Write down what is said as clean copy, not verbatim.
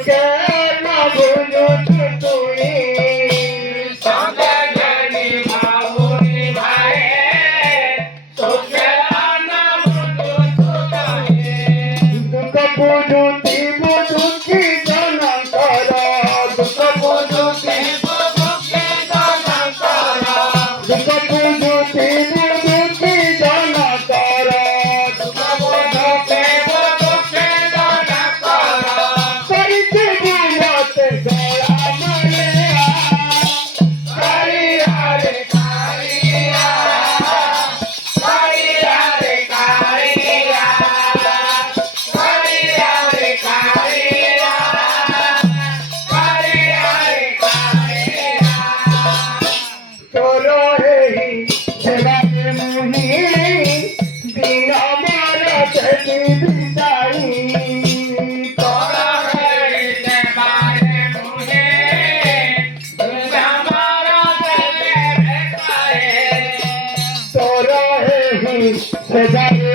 তোকে না বুঝুছি তুই সবে জানি বাবুনি ভাই তোকে না বুঝু তুই দুঃখ বুঝুতি বুঝুছি জানা করা দুঃখ বুঝুতি বুঝুকে জানা করা দুঃখ বুঝুতি বুঝুছি জানা করা বুঝুকে জানা করা করিছি বুঝাতে গড়া মানে কারিয়া রে কারিয়া কারিয়া রে কারিয়া কারিয়া রে কারিয়া কারিয়া রে কারিয়া তোর এই সেবাকে মুহি দিন আমার থেকে বিদায়ী তোরা হইতে বারে মুহে দুজামারা দেবে বেকায়ে তোর এই সেবাকে